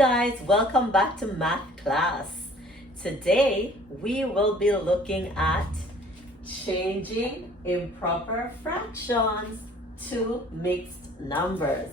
guys, welcome back to math class. Today we will be looking at changing improper fractions to mixed numbers.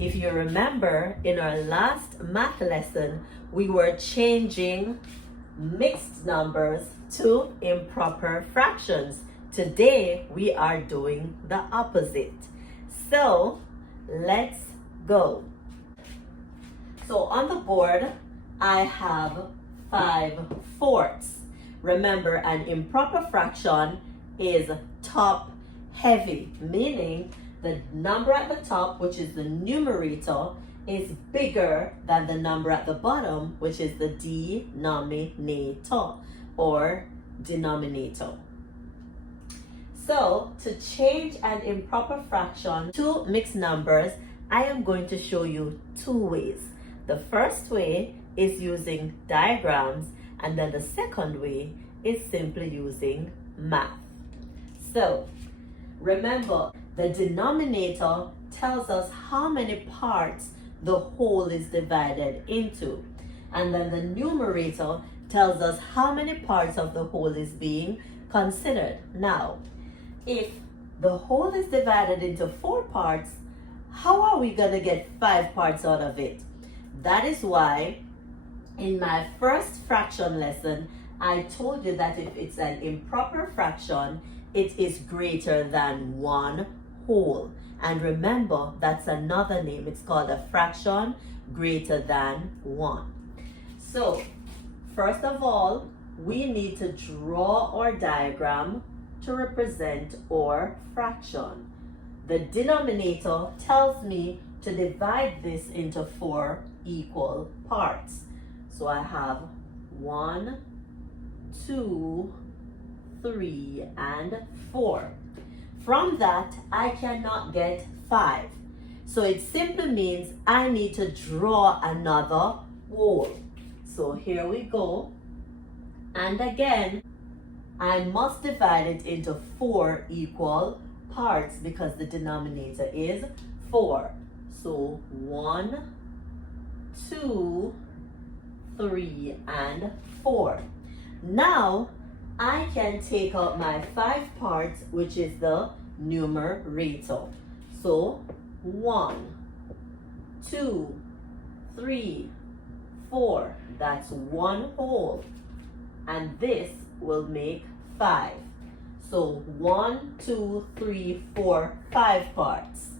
If you remember, in our last math lesson we were changing mixed numbers to improper fractions. Today we are doing the opposite. So let's go. So on the board, I have 5/4. Remember, an improper fraction is top heavy, meaning the number at the top, which is the numerator, is bigger than the number at the bottom, which is the denominator or denominator. So to change an improper fraction to mixed numbers, I am going to show you two ways. The first way is using diagrams, and then the second way is simply using math. So remember, the denominator tells us how many parts the whole is divided into, and then the numerator tells us how many parts of the whole is being considered. Now, if the whole is divided into 4 parts, how are we going to get 5 parts out of it? That is why in my first fraction lesson, I told you that if it's an improper fraction, it is greater than 1 whole. And remember, that's another name. It's called a fraction greater than 1. So, first of all, we need to draw our diagram to represent our fraction. The denominator tells me to divide this into 4 equal parts. So I have 1, 2, 3, and 4. From that, I cannot get 5. So it simply means I need to draw another whole. So here we go. And again, I must divide it into 4 equal parts because the denominator is 4. So 1, 2, 3, and 4. Now I can take out my 5 parts, which is the numerator. So 1, 2, 3, 4. That's 1 whole. And this will make 5. So 1, 2, 3, 4, 5 parts.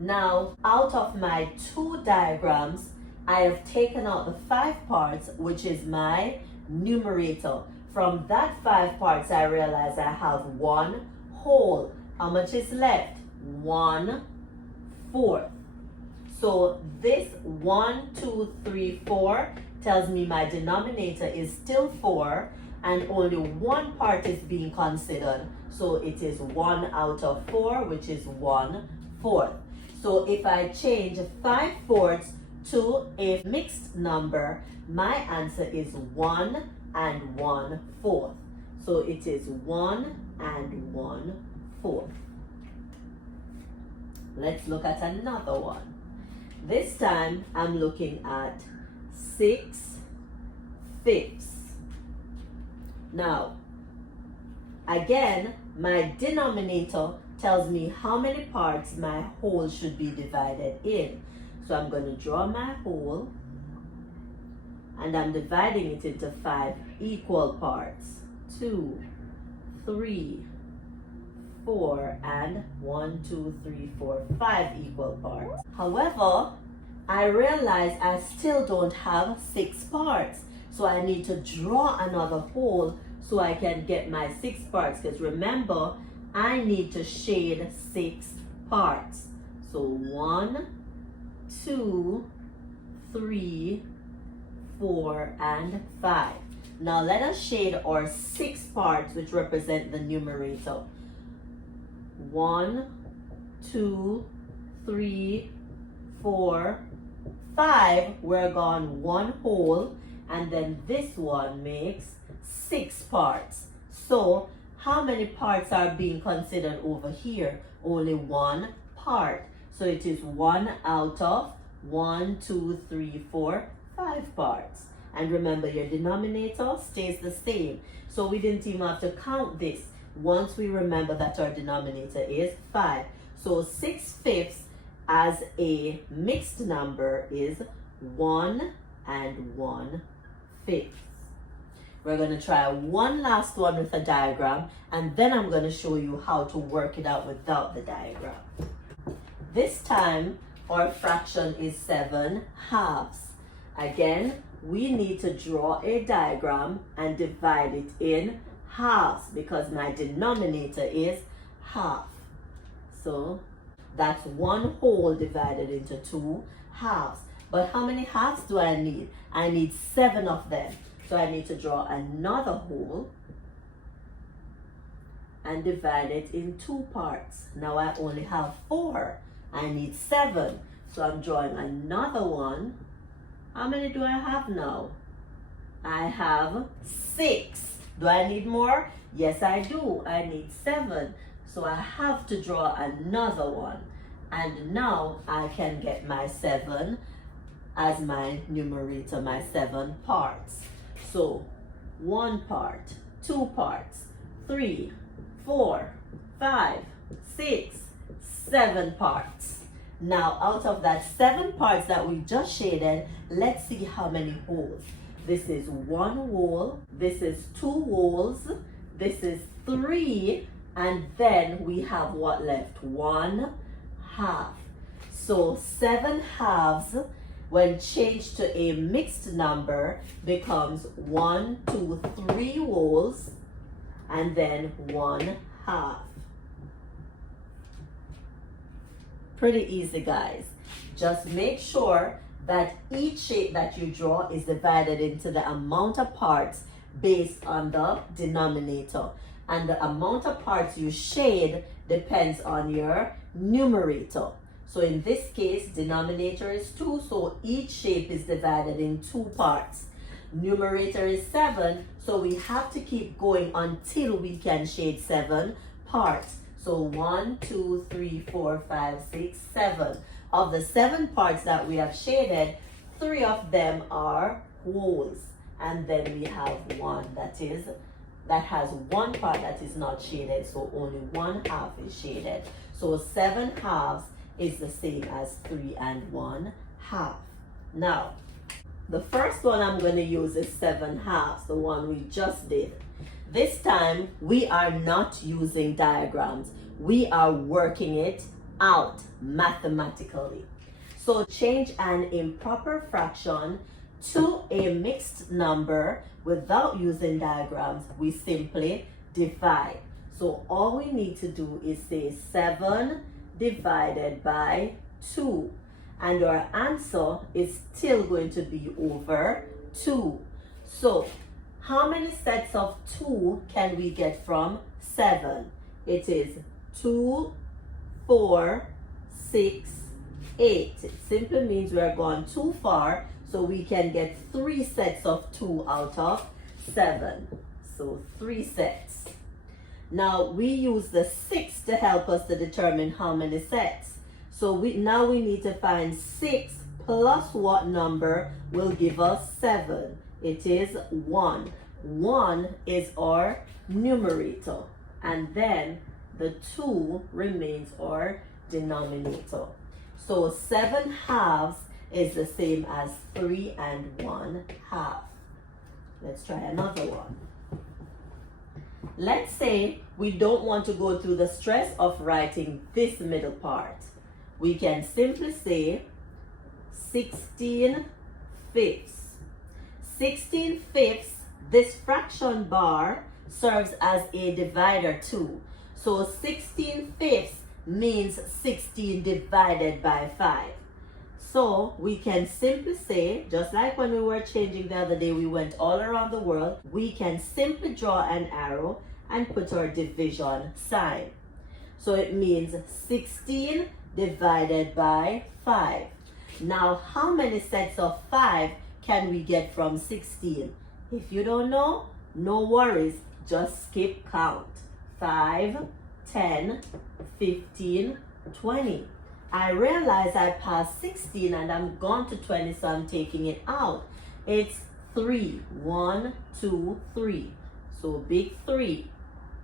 Now, out of my 2 diagrams, I have taken out the 5 parts, which is my numerator. From that 5 parts, I realize I have 1 whole. How much is left? 1/4. So this 1, 2, 3, 4 tells me my denominator is still 4 and only 1 part is being considered. So it is 1 out of 4, which is 1/4. So if I change 5/4 to a mixed number, my answer is 1 and 1/4. So it is 1 and 1/4. Let's look at another one. This time I'm looking at 6/5. Now, again, my denominator tells me how many parts my whole should be divided in. So I'm going to draw my whole, and I'm dividing it into 5 equal parts. 2, 3, 4, and 1, 2, 3, 4, 5 equal parts. However, I realize I still don't have 6 parts. So I need to draw another whole so I can get my 6 parts. Because remember, I need to shade 6 parts. So 1, 2, 3, 4, and 5. Now let us shade our 6 parts, which represent the numerator. 1, 2, 3, 4, 5. We're gone 1 whole, and then this one makes 6 parts. So how many parts are being considered over here? Only 1 part. So it is 1 out of 1, 2, 3, 4, 5 parts. And remember, your denominator stays the same. So we didn't even have to count this once we remember that our denominator is 5. So 6/5 as a mixed number is 1 and 1/5. We're going to try one last one with a diagram, and then I'm going to show you how to work it out without the diagram. This time, our fraction is 7/2. Again, we need to draw a diagram and divide it in halves because my denominator is half. So that's 1 whole divided into 2 halves. But how many halves do I need? I need 7 of them. So I need to draw another whole and divide it in 2 parts. Now I only have 4. I need 7. So I'm drawing another one. How many do I have now? I have 6. Do I need more? Yes, I do. I need 7. So I have to draw another one. And now I can get my 7 as my numerator, my 7 parts. So 1 part, 2 parts, 3, 4, 5, 6, 7 parts. Now out of that 7 parts that we just shaded, let's see how many wholes. This is 1 whole, this is 2 wholes, this is 3, and then we have what left? 1 half. So 7 halves, when changed to a mixed number, becomes 1, 2, 3 wholes, and then 1 half. Pretty easy, guys. Just make sure that each shape that you draw is divided into the amount of parts based on the denominator. And the amount of parts you shade depends on your numerator. So in this case, denominator is 2, so each shape is divided in 2 parts. Numerator is 7, so we have to keep going until we can shade 7 parts. So 1, 2, 3, 4, 5, 6, 7. Of the 7 parts that we have shaded, 3 of them are wholes. And then we have one that has 1 part that is not shaded, so only 1 half is shaded. So 7 halves is the same as 3 and 1 half. Now, the first one I'm going to use is 7 halves, the one we just did. This time, we are not using diagrams. We are working it out mathematically. So change an improper fraction to a mixed number without using diagrams. We simply divide. So all we need to do is say 7 divided by 2. And our answer is still going to be over 2. So how many sets of 2 can we get from 7? It is 2, 4, 6, 8. It simply means we are gone too far, so we can get 3 sets of 2 out of 7. So 3 sets. Now we use the 6 to help us to determine how many sets. So now we need to find 6 plus what number will give us 7. It is 1. 1 is our numerator, and then the 2 remains our denominator. So 7 halves is the same as 3 and 1 half. Let's try another one. Let's say we don't want to go through the stress of writing this middle part. We can simply say 16 fifths. 16 fifths, this fraction bar serves as a divider too. So 16 fifths means 16 divided by 5. So we can simply say, just like when we were changing the other day, we went all around the world, we can simply draw an arrow and put our division sign. So it means 16 divided by 5. Now, how many sets of 5 can we get from 16? If you don't know, no worries, just skip count. 5, 10, 15, 20. I realize I passed 16 and I'm gone to 20, so I'm taking it out. It's 3. 1, 2, 3. So big 3.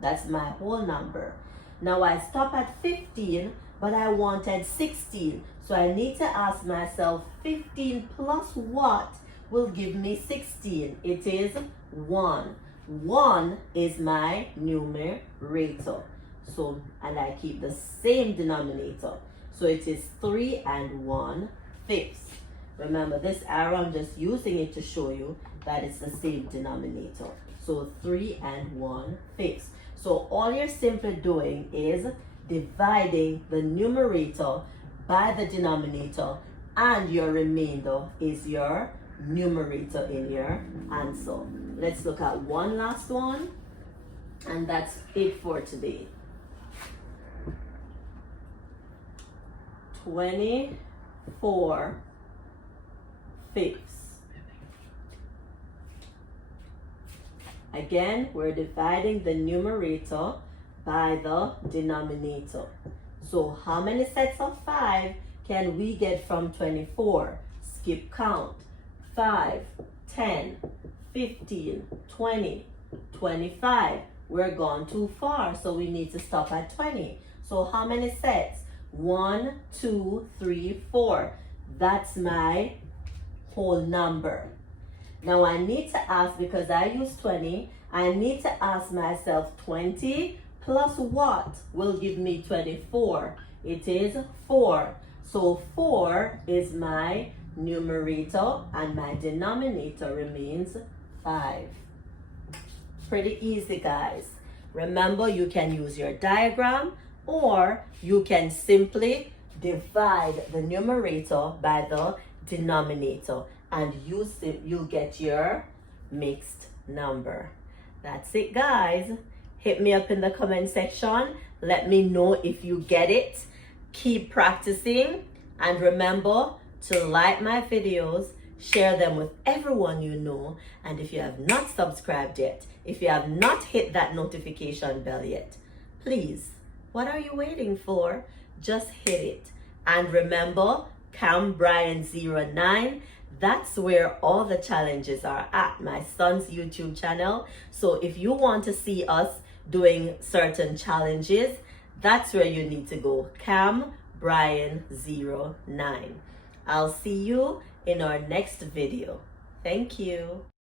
That's my whole number. Now I stop at 15, but I wanted 16. So I need to ask myself, 15 plus what will give me 16? It is 1. 1 is my numerator. So, and I keep the same denominator. So it is 3 and 1/5. Remember, this arrow, I'm just using it to show you that it's the same denominator. So 3 and 1/5. So all you're simply doing is dividing the numerator by the denominator, and your remainder is your numerator in your answer. Let's look at one last one, and that's it for today. 24/5. Again, we're dividing the numerator by the denominator. So how many sets of 5 can we get from 24? Skip count. 5, 10, 15, 20, 25. We're gone too far, so we need to stop at 20. So how many sets? 1, 2, 3, 4. That's my whole number. Now I need to ask, because I use 20, I need to ask myself, 20 plus what will give me 24? It is 4. So 4 is my numerator and my denominator remains 5. Pretty easy, guys. Remember, you can use your diagram, or you can simply divide the numerator by the denominator, and you'll get your mixed number. That's it, guys. Hit me up in the comment section. Let me know if you get it. Keep practicing, and remember to like my videos, share them with everyone you know, and if you have not subscribed yet, if you have not hit that notification bell yet, please, what are you waiting for? Just hit it. And remember, CamBrian09, that's where all the challenges are at, my son's YouTube channel. So if you want to see us doing certain challenges, that's where you need to go, CamBrian09. I'll see you in our next video. Thank you.